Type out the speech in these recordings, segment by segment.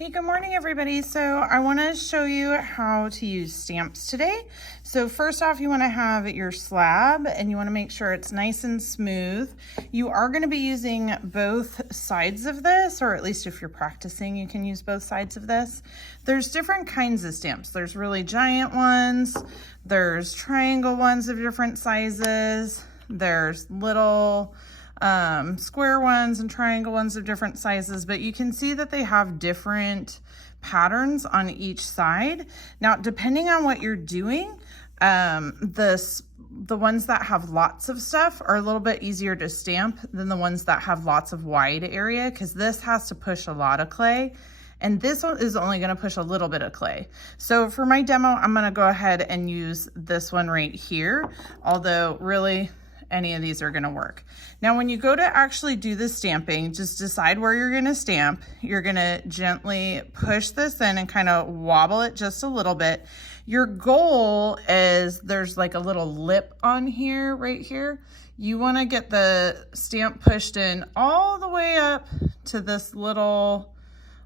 Hey, good morning everybody. So I want to show you how to use stamps today. So first off, you want to have your slab and you want to make sure it's nice and smooth. You are going to be using both sides of this, or at least if you're practicing, you can use both sides of this. There's different kinds of stamps. There's really giant ones. There's triangle ones of different sizes. There's little square ones and triangle ones of different sizes, but you can see that they have different patterns on each side. Now, depending on what you're doing, the ones that have lots of stuff are a little bit easier to stamp than the ones that have lots of wide area, because this has to push a lot of clay and this one is only going to push a little bit of clay. So for my demo, I'm going to go ahead and use this one right here, although really any of these are going to work. Now, when you go to actually do the stamping, just decide where you're going to stamp. You're going to gently push this in and kind of wobble it just a little bit. Your goal is there's like a little lip on here, right here. You want to get the stamp pushed in all the way up to this little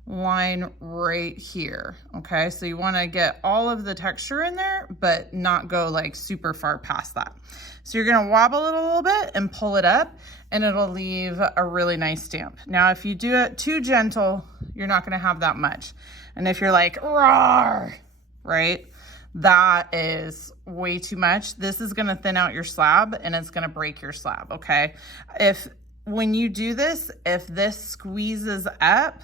line right here. Okay, so you want to get all of the texture in there, but not go like super far past that. So you're going to wobble it a little bit and pull it up, and it'll leave a really nice stamp. Now, if you do it too gentle, you're not going to have that much. And if you're like, roar, right, that is way too much. This is going to thin out your slab and it's going to break your slab. Okay, when you do this, if this squeezes up,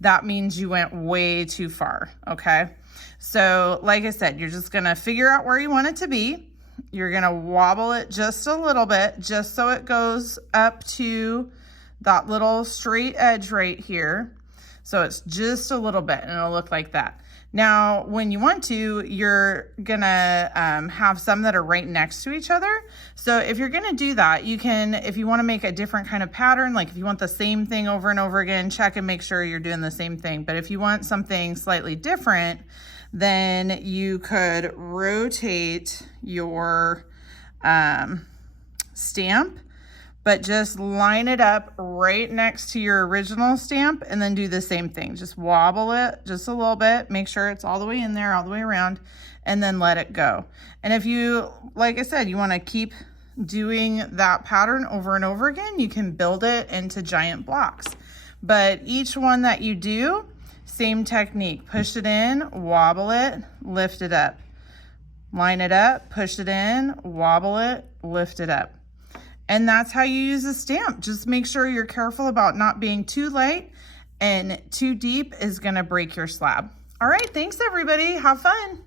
that means you went way too far. Okay, so like I said, you're just going to figure out where you want it to be. You're going to wobble it just a little bit, just so it goes up to that little straight edge right here. So it's just a little bit and it'll look like that. Now, when you want to, you're going to have some that are right next to each other. So if you're going to do that, you can, if you want to make a different kind of pattern, like if you want the same thing over and over again, check and make sure you're doing the same thing. But if you want something slightly different, then you could rotate your stamp, but just line it up right next to your original stamp and then do the same thing. Just wobble it just a little bit, make sure it's all the way in there, all the way around, and then let it go. And if you, like I said, you want to keep doing that pattern over and over again, you can build it into giant blocks. But each one that you do, same technique. Push it in, wobble it, lift it up. Line it up, push it in, wobble it, lift it up. And that's how you use a stamp. Just make sure you're careful about not being too light, and too deep is going to break your slab. All right, thanks everybody. Have fun.